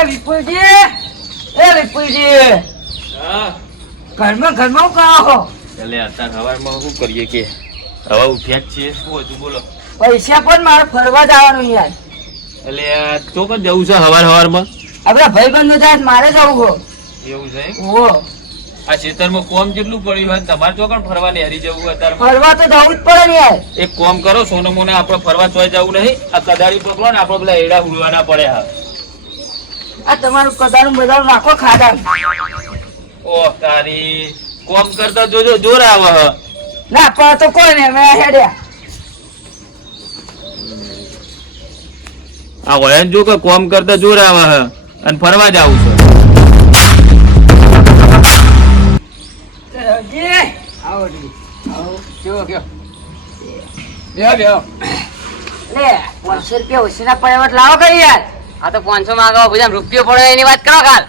વિપુલજી હા ઘરમાં કહો એટલે અત્યારે સવારમાં શું કરીએ કે હવે ઉઠ્યા જ છીએ શું હતું બોલો પૈસા પણ મારે ફરવા જવાનું યાર એટલે ચોક્કસ જવું છે સવારમાં આપડા ભાઈબંધો જાય મારે જવું હો એવું છે ઓ આ ખેતરમાં કોમ જેટલું પડ્યું હોય તમારે ચોકન ફરવા ને હરી જવું અત્યારે ફરવા તો જવું જ પડે ને યાર એક કોમ કરો સોનો મોને આપણે ફરવા ચોય જવું નહીં આ કદાળી પકડો ને આપણે પેલા એડા ઉડવાના પડે હા આ તમારું કદારું બધાનું નાખો ખાડા ઓહ તારી કોમ કરતા જોજો જોર આવે હ ના પણ તો કોઈ ને મેં હેડ્યા આ વયન જો કે કોમ કરતા જોર આવે હ અને ફરવા જવું છે આવો કેવો લે 500 રૂપિયા ઓછીના પૈવટ લાવો કઈ યાર આ તો 500 માંગો બધા રૂપિયો પડે એની વાત કરો કાલ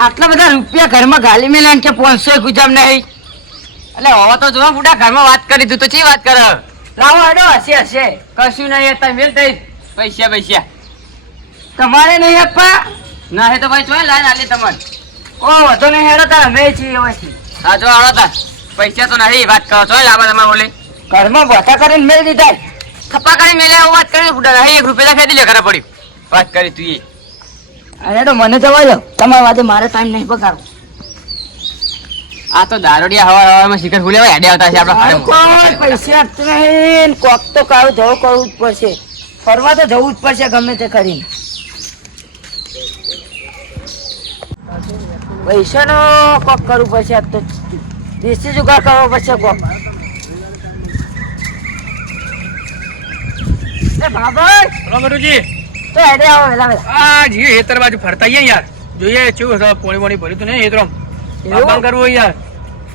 આટલા બધા રૂપિયા ઘરમાં ગાલી મેલા કે 500 ગુજામ નહીં એટલે હવે તો જો બુડા ઘરમાં વાત કરી તું તો ચી વાત કરે લાવો હેડો હશે કશું નહીં તમે મેલ થઈ પૈસા તમારે નહીં આપવા ના હે તો ભાઈ ચોય લાઈન આલી તમારે ઓ વધો નહીં હેડો તાર અમે છીએ પછી હા જો આવો તા પૈસા તો નહીં વાત કરો ચોય લાવા તમારે બોલે ઘરમાં બોતા કરીને મેળ દીધા થપ્પા કરી મેલે એવું વાત કરી બુડા નહીં 1 રૂપિયા ખેતી લે કરે પડ્યું વાત કરી તું એ અરે તો મને જવા દો તમારા વાદે મારે ટાઈમ નહીં બગાડો આ તો દારૂડિયા હવામાં શિખર ખુલે હોય હેડે આવતા છે આપણા કોઈ પૈસા આપતું નહીં કોક તો કાળું જવું કરવું જ પડશે ફરવા તો જવું જ પડશે ગમે તે કરીને પૈસાનો કોક કરવું પડશે આજ તો દેશી જુગાડ કરવો પડશે કોક બાબા રમરુજી તો હેડે આવો વેલા આ જી હેતર બાજુ ફરતા આઈએ યાર જોઈએ કેવું પોણી પોણી ભર્યું તો નહીં હેતરમ બાબા કરવું હોય યાર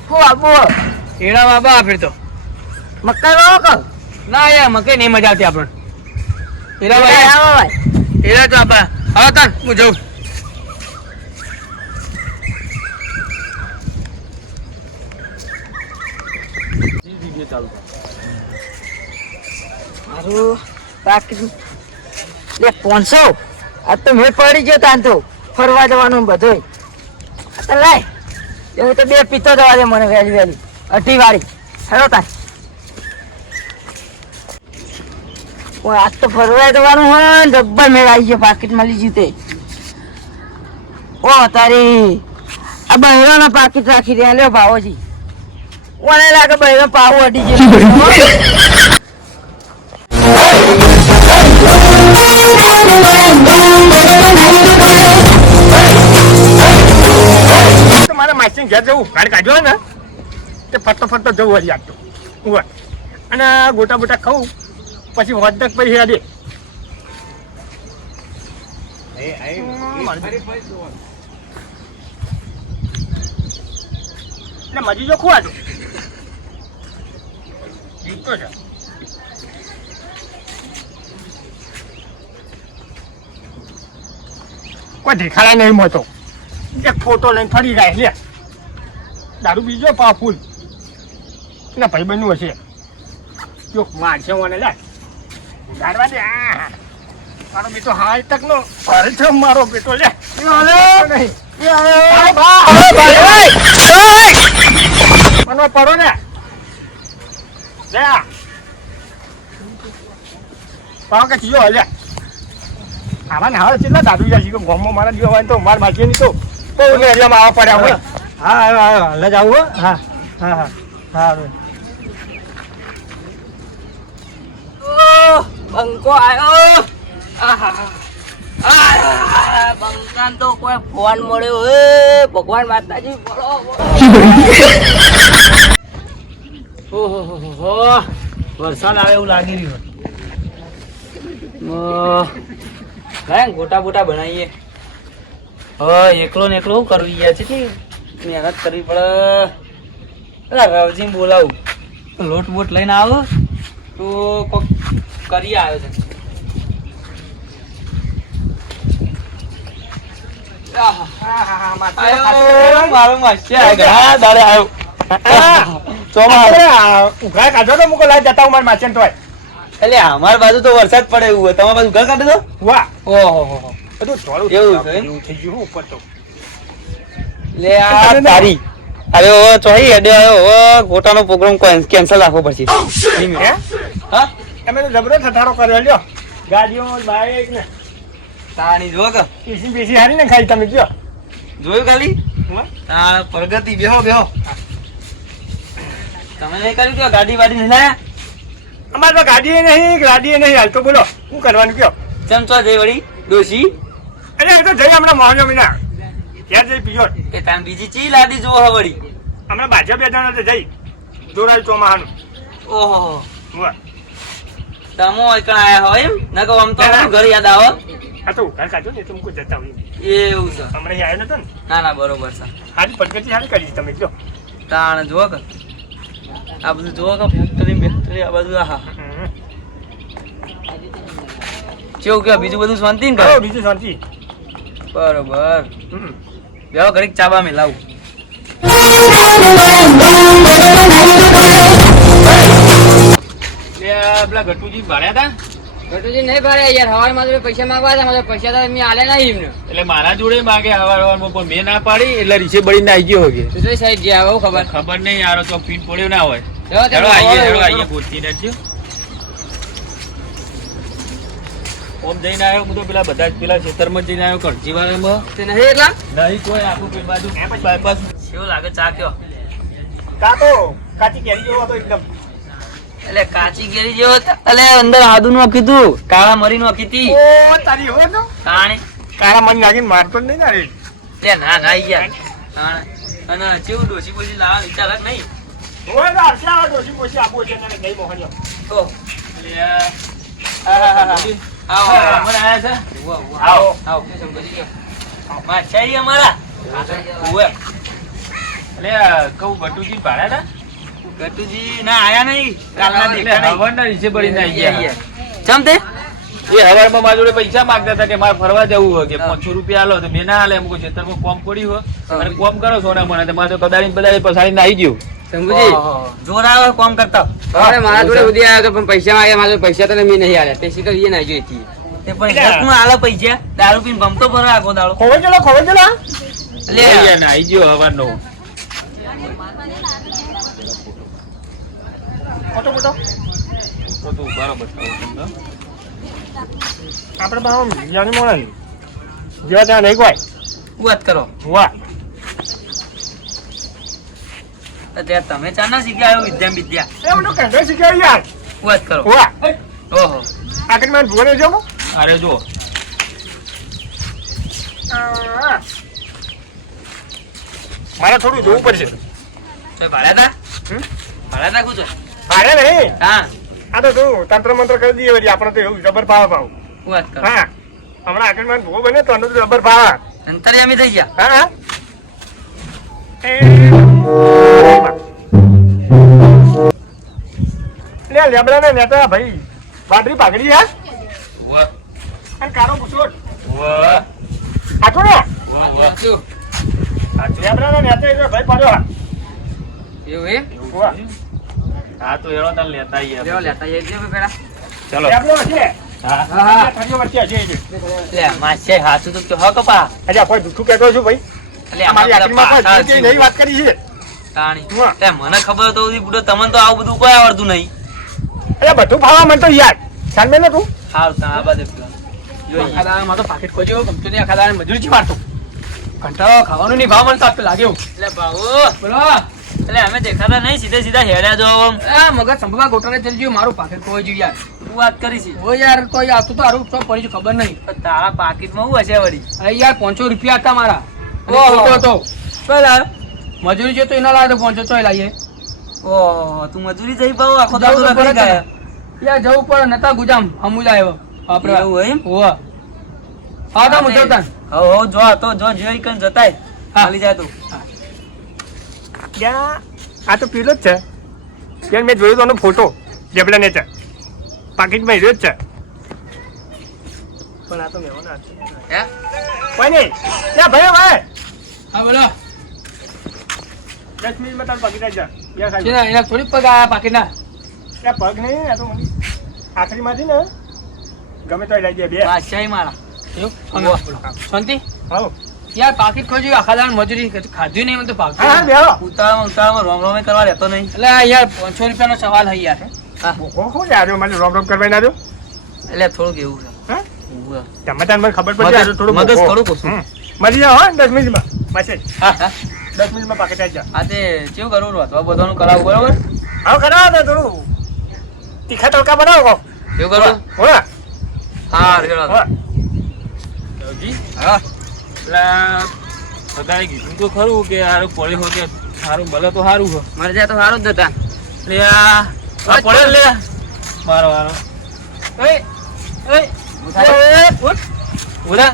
હું આબો એડા બાબા ફેર તો મકાઈ વાવો કહો ના યાર મકે નહીં મજા આવતી આપણને એડા આવો ભાઈ ભાઈ એડા તો આપા હા તાન હું જઉં મારું બાકી લે 500 આ તો મેં પડી ગયો તાન તો ફરવા જવાનું બધું તો લાય એવું તો 2 પીતો જવા દે મને વહેલી 2:30 વાળી હેડો તાન આજ તો ફરવા જવાનું હોય ને જબ્બર મેળ આવી ગયો પાકીટ મળી જીતે ઓ તારી આ બહેરોના પાકીટ રાખી રહ્યા લ્યો ભાવોજી ઓને લાગે બહેરો પાવ અડી ગયો મારે માસીને ઘેર જવું ગાડી કાઢ્યો ને તે ફરતો જવું હજી આપતો હોય અને ગોટા બોટા ખાવું પછી વધક પછી યાદે એટલે મજી જો ખુવા તો છે કોઈ દેખાડા નહીં મળતો એક ફોટો લઈને ફરી જાય લે દારૂ બીજો પાવફુલ ને ભાઈ બન્યું હશે જો મારશે મને લે ગાડવા દે મારો બેટો હાલ તક નો ફરે છે મારો બેટો લે મને પડો ને લે પાવ કે ચીજો લે આવા ને હાલ કેટલા દાદુ જાય છે ગોમમાં મારા જેવા હોય તો માર મારશે નહીં તો બહુ ને એરિયામાં આવવા પડ્યા હોય હા હાલ જ આવું હા હા હા હા બંકો આવ્યો બંકાન તો કોઈ ફોન મળ્યો હે ભગવાન માતાજી બોલો ઓહો વરસાદ આવે એવું લાગી રહ્યું કાંઈ ગોટા બોટા બનાવીએ હવે એકલો ને એકલો શું કરવું યાર છે મહેનત કરવી પડે રવજી બોલાવું લોટ બોટ લઈને આવો તો કોક કરી આવ્યો છે મારો માસ્યા ઘણા દાડે આવ્યો ઉઘાડ કાઢો તો મૂકો લાઈ જતા હું મારા માછે તો એટલે અમાર બાજુ તો વરસાદ પડે એવું હોય તમારી બાજુ ઘર કાઢે તો વાહ ઓહો બધું ધોળું એવું છે એમ? એવું થઈ ગયું ઉપર તો લે આ તારી અરે હવે ચોહી હેડે આવ્યો હવે ગોટાનો પ્રોગ્રામ કેન્સલ રાખવો પડશે હે હા તમે તો જબરો ઠઠારો કર્યો લ્યો ગાડીઓ બાઈક ને તાણી જો કે પીસી પીસી હારી ને ખાઈ તમે કયો જોયું ખાલી હા? આ પ્રગતિ બેહો બેહો તમે નહીં કર્યું કે ગાડી વાડી નહીં લાયા અમારે તો ગાડીએ નહીં હાલ તો બોલો શું કરવાનું કયો ચમચો જઈ વળી ડોશી અરે એ તો જઈ હમણાં મોહજો મહિના ક્યાં જઈ પીયો એ તાન બીજી ચી લાદી જો હે વળી હમણાં બાજા બે જણા તો જઈ જોરાયું ચોમાહાનું ઓહો વાહ તમો એકણ આયા હોય એમ ના કહો આમ તો અમારું ઘર યાદ આવો આ તો ઘર કાઢો ને તો મુકો જતા હોય એવું છે હમણાં અહીં આવ્યો નતો ને ના ના બરોબર છે હારી પટકતી હારી કરી તમે કયો તાણ જો કે આ બધું જો કે ફેક્ટરી આ બધું આહા કેવું કે બીજું બધું શાંતિ ને કરો ઘરે? બીજું શાંતિ બરોબર બેહો ઘડીક ચાબા મેં લાવું પેલા ગટુજી ભાડ્યા હતા ઘટુજી નહીં ભરે યાર હવારમાં તો પૈસા માંગવા હતા મારે પૈસા તો મેં આલે નહીં એમને એટલે મારા જોડે માગે હવારમાં પણ મેં ના પાડી એટલે રીસે બળીને આવી ગયો હોગે તું તો સાઈડ ગયા હવે ખબર ખબર નહીં યાર તો પીન પડ્યો ના હોય ચલો, ચલો ચલો, આઈએ ગોતી નાખ્યો ઓમ જઈને આવ્યો હું તો પેલા બધા જ પેલા ખેતરમાં જઈને આવ્યો કણજી વાળામાં તે નહીં એટલા નહીં કોઈ આખું પેલ બાજુ બાયપાસ કેવું લાગે ચા કયો કાતો કાચી કેરી જેવો હતો એકદમ એટલે કાચી કેરી જેવો એટલે અંદર આદુ નું કીધું કાળા મરી નું કીધી ઓ તારી હોય તો તાણે કાળા મન લાગીને મારતો જ નહીં ને અરે લે ના ના યાર તાણે અને કેવું ડોસી બોસી લાવવા વિચાર જ નહીં હોય તો હર્ષે આવે ડોશી પોશી આપો છે તને ગઈ મોહન્યો ઓહ આવો અમારે આયા છે ઉવા, ઉવા. આવો આવો સંભળી ગયો માછાઈ અમારા ઉવા. એટલે કહું ગટુજી ભાડ્યા હતા ગટુજી ના આયા નહીં કાલના દેખા નહીં હવારના રીસે બળીને આવી ગયા ચમ તે એ હવારમાં મારા જોડે પૈસા માંગતા હતા કે મારે ફરવા જવું હોય કે 500 રૂપિયા આલો તો મેં ના આલે એમ કોઈ ખેતરમાં કોમ પડ્યું હોય અને કોમ કરો સોના મને તો મારે તો કદાળી પસાડીને આવી ગયું શંભુજી જોર આવે કોમ કરતા અરે મારા જોડે ઉધી આવ્યો તો પણ પૈસા માંગ્યા મારા જોડે પૈસા તો મેં નહીં આલ્યા તે શીખર એ ના જોઈ હતી તે પૈસા કોણ આલે પૈસા દારૂ પીને ભમતો ભરો આખો દાડો ખોવાઈ ગયેલો લે ને આવી ગયો હવારનો ફોટો ફોટો તો તું બરાબર તમને આપણે બામ જાની મોણ જેવા ત્યાં નહીં કોઈ વાત કરો વાહ અત્યારે તમે ચા ના શીખ્યા આવ્યો વિદ્યા વિદ્યા એ હું તો કંઈ શીખ્યો યાર વાત કરો વાહ ઓહો આગળ મને ભૂલે જમો અરે જો મારે થોડું જોવું પડશે તો ભાડા હમ? ભાડા નાખું છો મારે નહીં હા આ તો શું તંત્ર મંત્ર કરી દઈએ વળી આપણે તો એવું જબર ભાવ વાત કરો હા હમણાં આગળ મને ભૂવો બને તો આનો તો જબર ભાવ અંતરિયામી થઈ ગયા હા લે લેબડા ને નેતા ભાઈ બાદરી પાઘડી હા વાહ અને કારો બુસોટ વાહ આટો ને વાહ વાહ શું? આ લેબડા ને નેતા એટલે ભાઈ પડ્યો એવું એમ વાહ હા તો એનો તાર લેતા આઈએ લેવા લેતા જઈએ પેલા ચલો લેબડો છે હા હા હા ઠરીઓ વચ્ચે છે લે માસે હાસુ તો કહો કપા અજા કોઈ દુખું કહેતો છું ભાઈ એટલે અમારી આખરીમાં કોઈ દુખી નહીં વાત કરી છે તાણી વાહ. તે મને ખબર તો હતી બુડો તમને તો આવું બધું કોઈ આવડતું નહીં અરે બધું ભાવા મને તો યાર સામે ને તું હાલ તા આ બાજુ આખા તો પાકેટ ખોજો ગમતો નહીં આખા દાડા મજૂરી મારતો કંટાળો ખાવાનું નહીં ભાવ મને તો લાગે એવું એટલે બાબુ બોલો એટલે અમે દેખાતા નહીં સીધે સીધા હેડ્યા જો આમ આ મગજ સંભવા ગોટાને ચાલી ગયું મારું પાકેટ ખોઈ ગયું યાર તું વાત કરી છે ઓ યાર કોઈ આવતું તો હારું તો પડી ખબર નહીં પણ તારા પાકીટમાં શું હશે વળી અરે યાર 500 રૂપિયા હતા મારા ઓહો. ખોટો હતો પેલા મજૂરી જે તો એના લાગે 500 ચોય લાવીએ ઓહ તું મજૂરી જઈ પાવ આખો દાડો જવું તો રખડી પડે ગયા ને. યાર જવું પડે નતા ગુજામ અમુલ આવ્યો આપણે એવું એમ ઓવા હા તો મુજવતા હો જો તો જો જોઈ કન જતાય ખાલી જાય તું ક્યાં આ તો પેલો જ છે યાર મેં જોયું તો એનો ફોટો જેબડા ને છે પાકીટમાં રહ્યો જ છે પણ આ તો મેવાનો હે કોઈ નહીં યા ભાઈ હા બોલો 10 મિનિટમાં તાર પાકીટ આવી જા યા સાહેબ એના થોડી પગ આયા પાકીટના યા પગ નહીં આ તો મને આખરીમાંથી ને ગમે તો લઈ જાય બે બાદશાહી મારા શાંતિ આવો. યાર પાકીટ ખોજો આખા દાડ મજૂરી ખાધું નહીં મને તો ભાગતું હા, નહીં. બેહો. ઉતાવળમાં રોમ રોમે કરવા રહેતો નહીં એટલે આ યાર 500 રૂપિયાનો સવાલ હઈ યાર ઓહો, યાર, મને રોમ રોમ કરવાય ના દો. એટલે થોડુંક એવું છે હા? ઉવ્વ. ટમાટાને મને ખબર પડી જાય, થોડું મગજ મોકો. થોડુંક ઓછું. હમ. મળી જાઓ, હો, 10 મિનિટમાં. મેસેજ. હા, હા. 10 મિનિટમાં પાકેટ આવી જાઓ. આ તે કેવું કરવું રોતવા બધાનું કરાવું બરોબર આવો કરાવો ને થોડું. તીખા તડકા બનાવો કહો. કેવું કરવું હોવે, હા રેડો હોવે. દેવજી, હા પેલા બધાએ કીધું તો ખરું કે હારું પડે હો કે સારું ભલે તો સારું હો. મારે ત્યાં તો સારું જ નતા લે આ પડે લે મારો વારો. ઉધા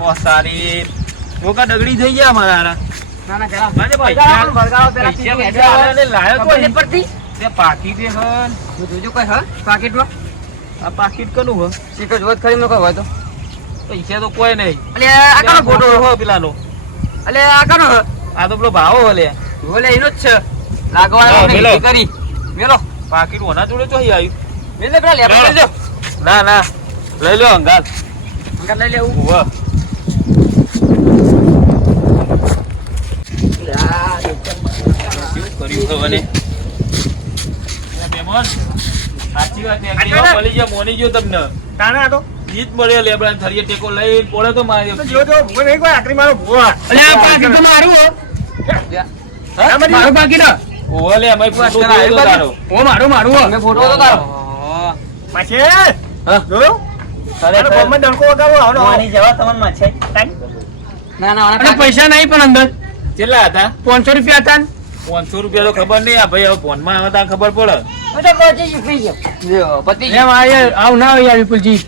ઓ સારી ધોકા ડગડી થઈ ગયા મારા હારા. ના ના જરા મને પૈસા આલે લાયો તો અહીં. તે પાકીટ એ હન. જોજો કોઈ હા પાકીટમાં આ પાકીટ કનું હો? સીટો જોત ખરી નો કોઈ હોય તો પૈસા તો કોઈ નહીં. અલે આ કાનો ફોટો હો પેલાનો. અલે આ કાનો આ તો પેલો ભાવો હો લે. બોલે એનો જ છે લાગવાળા હા, ને મેલો. કરી મેલો પાકીટ ઓના જોડે ચોહી આવ્યું. મેલે પેલા લેબા લઈ લો ના ના લઈ લો અંગાત. અંગા લઈ લેવું ઉવા. શું કર્યું તો મને? મહેમાન, સાચી વાત છે. કેવા મળી ગયા, મોની ગયો તમને. તાણે આ તો. ઈ જ મળ્યો લેબડા થરીએ ટેકો લઈને પડે તો મારે. તો જો ભૂવો નહીં કોઈ, આખરી મારો ભૂવો. અલે આ પાકીટ તો મારું હો આ બધી- મારું પાકીટ ઓવે લે, અમે ફોટો જોયો તો તારો. ઓ મારું હો મે ફોટો તો તારો માછે, હા? જોયું? આનો બોમ્બમાં ડંકો વગાડવો, આવનો. જવા તમને માછે તાઈ. ના ના અને પૈસા નહીં પણ અંદર કેટલા હતા? 500 રૂપિયા હતા ને 500 રૂપિયા તો ખબર નહીં. આ ભાઈ હવે ફોનમાં આવે તો ખબર પડે. લ્યો, પતિ એમ આવ ના હોય વિપુલજી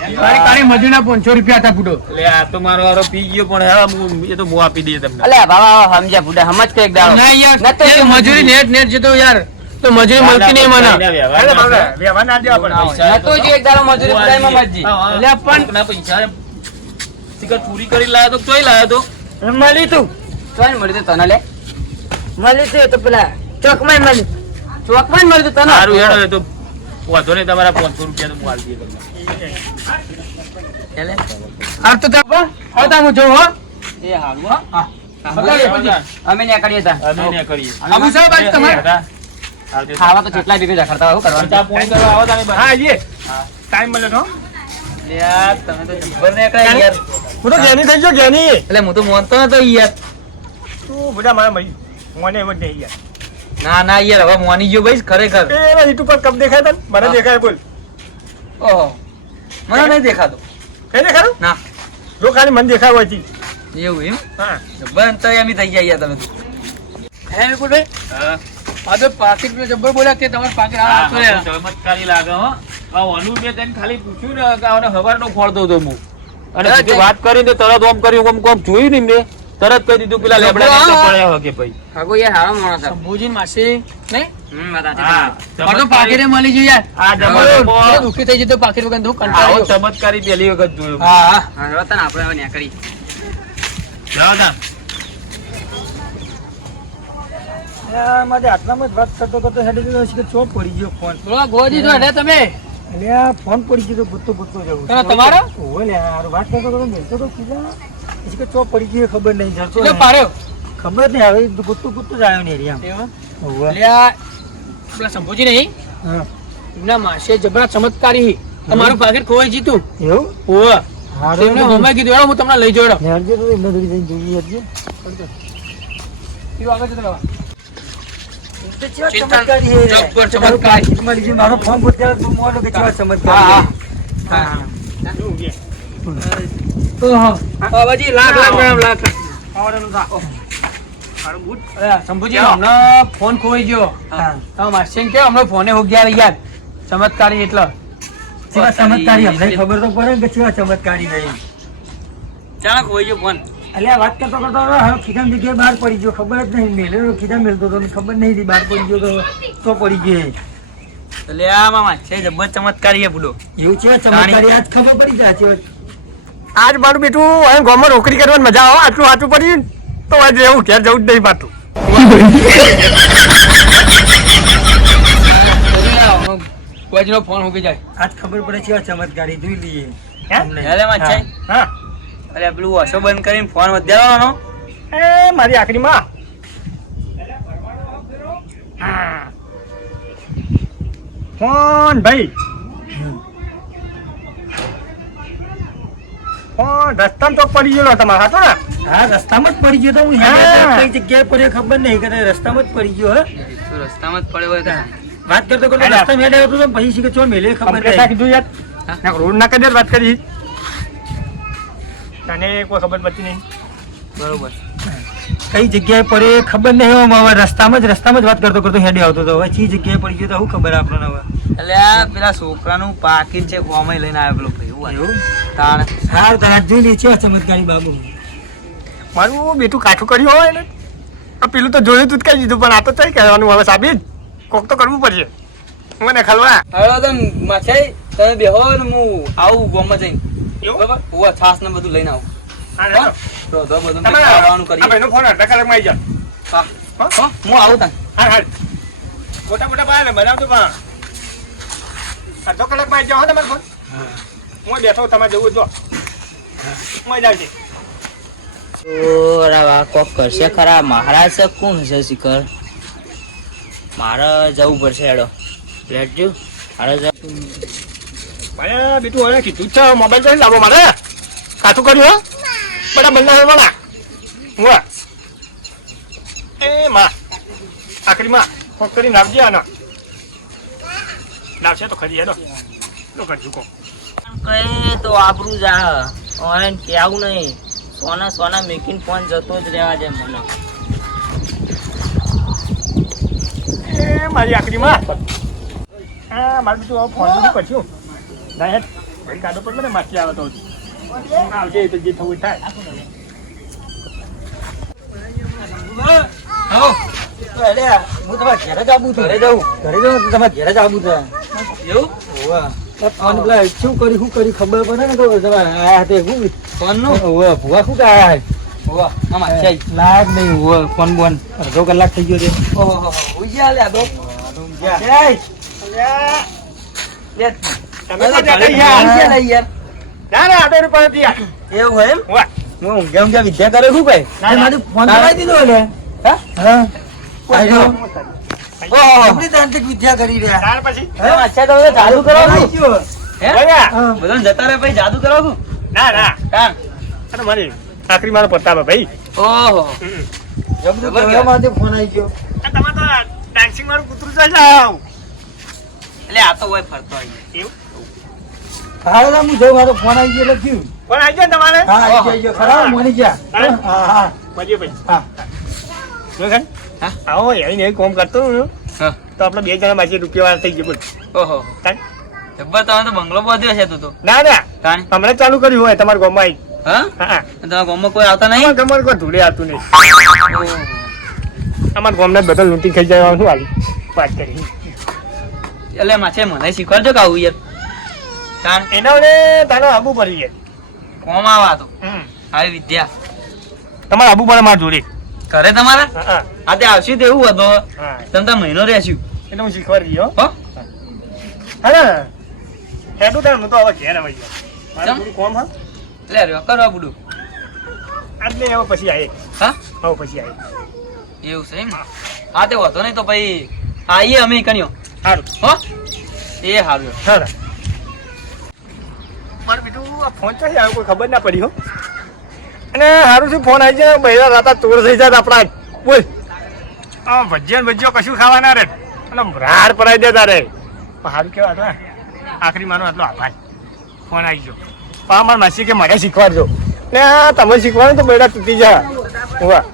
તારી કાળી મજૂરના 500 રૂપિયા હતા ફૂટો એટલે આ તો મારો વારો પી ગયો પણ હવે એ તો હું આપી દઈએ તમને. અલે બાબા સમજ્યા ફૂડા સમજ કે એક દાડો ના યાર નતો એ મજૂરી નેટ નેટ જતો યાર તો મજૂરી મળતી નહીં મને ના, વ્યવહાર અરે ના બાબા, થાય. વ્યવહાર ના દેવા પડે. પૈસા નતો જો એક દાડો મજૂરી ફૂડાઈમાં મજજી હા, હા. એટલે પણ- ના પૈસા શિખર ચોરી કરી લાયો તો ચોઈ લાયો તો. મળી તું ચોઈ મળ્યું તને લે મળી તું એ તો પેલા ચોકમાં મળી. ચોકમાં જ મળ્યું તને સારું હેડો, એ તો વાંધો નહીં. તમારા 500 રૂપિયા તો હું આલી દઈએ તમને. એટલે હાર તો તાપા આવતા હું જોઉં હો એ હારું હો હા બતાવો વિપુલજી. અમે ન્યા કરીએ તા અમે ને કરીએ. આબુ સાહેબ આજ તમારે હતા? આવજો. ખાવા તો કેટલા ભેગા જખડતા હોય શું ચા કરવાનું પોણી કરવા આવો તમે હા, આવીએ. હા. ટાઈમ મળે તો. યાર તમે તો જીવર ને કઈ યાર હું તો જ્ઞાની થઈ ગયો, જ્ઞાની. એટલે હું તો મોનતો નતો યાર તું બધા મારા મળી. મને એમ જ નહીં યાર. ના ના યાર હવે મોની ગયો ભાઈ ખરેખર પેલા હીટ ઉપર કપ દેખાય તને? મને હા. દેખાય, બોલ. ઓહો મને નહીં દેખાતો કઈ દેખાયું? ના જો ખાલી મને દેખાય હોય છે. એવું એમ હા. બંધ તો એમ થઈ ગયા યાર તમે તો હે વિપુલભાઈ હા. આ તો પાકીટ પેલો જબ્બર બોલ્યા કે તમારે પાકીટ હા, આ હા, ચમત્કારી લાગે હો. આ અનુ મેં તને ખાલી પૂછ્યું ને કે આને હવારનો ખોળતો હતો હું. અને હા, સીધી તે- વાત કરીને તરત ઓમ કર્યું, ઓમ જોયું ને મેં તરત કહી દીધું પેલા લેબડા ને તો પડ્યા હકે ભાઈ. હાગો યાર હારો માણસ છે. શંભુજી માસી નહીં હા, મારે તો પાકીટે મળી ગયું યાર આ જમાનામાં કેટલો દુઃખી થઈ જતો પાકીટ વગર તો આવો કંટાળ્યો ચમત્કારી પહેલી વખત જોયો. હા હા હા રતન આપણે હવે ન્યા કરી જાઓ તા. મારે આટલામાં જ વાત કરતો કરતો હેડી ગયો છે કે ચોપ પડી ગયો ફોન. થોડા ગોજી તો હેડે તમે એટલે આ ફોન પડી ગયો તો ગોતતો ગોતતો જવું. કોનો, તમારો? ઓવે લે, હારો વાત કરતો કરતો મેલતો તો કીધા. પછી કે ચોપ પડી ગયો ખબર નહીં, જતો કેટલો નહીં. પાર્યો ખબર જ નહીં, હવે ગોતતો ગોતતો જ આવ્યો ને એરિયા. એવા? ઓવે. એટલે આ પેલા શંભુજી નહીં હા. એમના માસે જબરા ચમત્કારી તમારું પાકીટ ખોવાઈ જીતું એવું? ઓવા હારો તેમને હોમે કીધું એવો હું તમને લઈ જોડો હેડજો તો એમને દોડી જઈને જોઈએ હજી. આગળ જતો રહેવા. તો ચેવા ચેતન, ચમત્કારી હે રે. જબ્બર ચમત્કારી. તમારું મળી ગયું. મારો ફોન પોતે તું મોડો કે ચેવા હા ચમત્કારી હા હે. ઓહો બાબાજી લાખ લાખ મેડમ લાખ આવવાનું થા. હારું બૂટ. અરે શંભુજી હમણાં ફોન ખોવાઈ ગયો હા. તમે માસી કે હમણાં ફોને હો ગયા યાર ચમત્કારી એટલો ચેવા ચમત્કારી અમને ખબર તો પડે ને કે ચેવા ચમત્કારી નહીં. ચાણક હોય ગયો ફોન અલ્યા વાત કરતો કરતો હવે ખીધામ જગ્યાએ બહાર પડી ગયો, ખબર જ નહીં. મેલેલો ખીધામ મેલતો હતો ને ખબર નહીં હતી બહાર પડી ગયો તો પડી ગયો. એટલે આ મામા છે જબ્બર ચમત્કારી હે બુડો એવું છે ચમત્કારી, આજ ખબર પડી જાય છે. આજ મારું બેટું હવે ગામમાં નોકરી કરવાની મજા આવે, આટલું આટલું પડ્યું તો આજે એવું ઘેર જવું જ નહીં પાછું. કોઈનો ફોન મૂકી જાય આજ ખબર પડે છે આ ચમત્કારી જોઈ લઈએ હે? એટલે માછાઈ હા અરે પેલું ઓછો બંધ કરીને ફોન વધારવાનો એ મારી આખરી માં ફોન ભાઈ ફોન રસ્તામાં તો પડી ગયેલો તમારા હાથો ને હા રસ્તામાં જ પડી ગયો તો હું હા. કઈ જગ્યાએ પડ્યો ખબર નહીં કે રસ્તામાં જ પડી ગયો હે તો રસ્તામાં જ પડ્યો હોય તો વાત કરતો કરતો હેલો. રસ્તા મેળે હતો તો પછી શીખે છો મેલે ખબર કમ્પ્લેટ નહીં કીધું યાર ના રોડ ના કદાચ વાત કરી તને કોઈ ખબર પડતી નહીં બરોબર કઈ જગ્યાએ પડે ખબર નહીં હવે રસ્તામાં જ વાત કરતો કરતો હેડે આવતો હતો હવે ચી જગ્યાએ પડી ગયો તો શું ખબર આપણને હવે એટલે આ પેલા છોકરાનું પાકીટ છે ઓમે લઈને આવ્યો પેલો ભાઈ એવું એવું તાણ સારું તારા જોઈ લે છે ચમત્કારી બાબુ મારું બેટું કાઠું કર્યું હોય ને આ પેલું તો જોયું તું જ કહી દીધું પણ આ તો કઈ કહેવાનું હવે સાબિત કોક તો કરવું પડશે મને ખલવા હવે તો માછાઈ તમે બેહો ને હું આવું ગોમાં જઈને એવું? બરાબર હું છાસ ને બધું લઈને આવું હા હેલો. તો બધું તમારે ખાવાનું આ કરીએ ભાઈનો ફોન અડધા કલાકમાં આવી જાય હા હા, હું આવું તાન હા હા મોટા મોટા પાયા ને બનાવજો પણ અડધો કલાકમાં આવી જાઓ હો તમારો ફોન હું બેઠો તમારે જવું જો હું જ આવશે કોક કરશે ખરા મહારાજ છે કોણ છે શિખર મારે જવું પડશે હેડો લેટજો મારે મારે બેટું હવે કીધું જ છે મોબાઈલ તો લાવો મારે કાઠું કર્યું હો બધા બંને બના હું એ માં આખરી માં કોક કરીને આવજે આના લાવશે તો ખરી હેડો તો કરજો કોક કઈ તો આબરું જા ઓન કેવું નહીં સોના સોના મેકીને ફોન જતો જ રહેવા દે મને એ મારી આખરી માં હા મારું બીજું હવે ફોન બધું કરશું ના હેડ ભાઈ કાઢો પણ મને માછી આવે તો આવજે તો જે થવું એ થાય હું તમારા ઘરે જ આવું છું ઘરે જવું તમારા ઘરે જ આવું છે એવું ફોન પેલા શું કરી ખબર પડે ને તો તમે આયા તે શું ફોનનું ઓવે ભુવા શું કાયા હોવા આ માછાઈ લાગ નહીં ઓવે ફોન બોન અડધો કલાક થઈ ગયો છે ઓહો ઉજ્યા લે આ દો લે તમે તો જતા યાર. યાર ના ના આટો રૂપિયા નથી યાર. એવું હોય એમ વાહ. હું ઊંઘ્યા વિદ્યા કરે શું કઈ ના, ના. મારું ફોન કરાવી દીધો એટલે હા આયો ઓહો કેટલી તાંત્રિક વિદ્યા કરી રહ્યા ત્યાર પછી માછાઈ તો હવે જાદુ કરાવું હે બોલ્યા? બધાને જતા રહે પછી જાદુ કરાવું ના ના કાન અરે મારી આખરી મારો પત્તા ભાઈ ઓહો માંથી ફોન આવી ગયો આ તમે તો ડાન્સિંગ વાળું કૂતરું જોઈ જાવ એટલે આ તો હોય ફરતો આવી એવું હાલ હું જો મારો ફોન આવી ગયો લખ્યું કોણ આવી જાય તમારે હા આવી ગયો ખરા મળી ગયા હા હા પછી ભાઈ હા જો ખાન હા? આવો એને એક કોમ કરતો હું હા તો આપણે બે જણા બાજી રૂપિયા વાળા થઈ ગયું બોલ ઓહો કાંઈ? જબ્બર તમે તો બંગલો બાંધ્યો છે તું તો ના ના તાણી હમણાં ચાલુ કર્યું હોય તમારા ગામમાં હા હા તમારા ગામમાં કોઈ આવતા નહીં તમારે કોઈ ધૂળે આવતું નહીં ઓહો. અમારા ગામના બધા લૂંટી ખાઈ જાય શું આવી વાત કરી એટલે માછે મને શીખવાડજો કે આવું યાર તાણ એના વડે તારો આબુ પડી જાય કોમ આવા તો હમ. આવી વિદ્યા તમારે આબુ પડે મારા જોડે ઘરે તમારા હા હા આ તે આવશું તો એવું હતો હા તમે તો મહિનો રહેશું એટલે હું શીખવાડી ગયો હો હા ને હેડું તાર હું તો હવે ઘેર આવી ગયો મારું ચમ? થોડું કોમ હા એટલે રહ્યો કરવા બધું આજ નહીં હવે પછી આવે હા હવે પછી આવે એવું છે એમ હા તે હોતો નહીં તો પછી આવીએ અમે કણ્યો સારું હો એ હારું હા મારે બીજું આ ફોન ચાલી આવે કોઈ ખબર ના પડી હો અને સારું શું ફોન આવી જાય બહેરા રાતા ચોર થઈ જાય આપણા બોલ આ ભજીયા ને ભજીયો કશું ખાવા ના રે અને રાડ પડાવી દે તારે પણ સારું કેવા હતો આખરી મારો આટલો આભાર ફોન આવી ગયો પણ મારા માસી કે મને શીખવાડજો ને આ તમે શીખવાડો તો બહેરા તૂટી જાય વાહ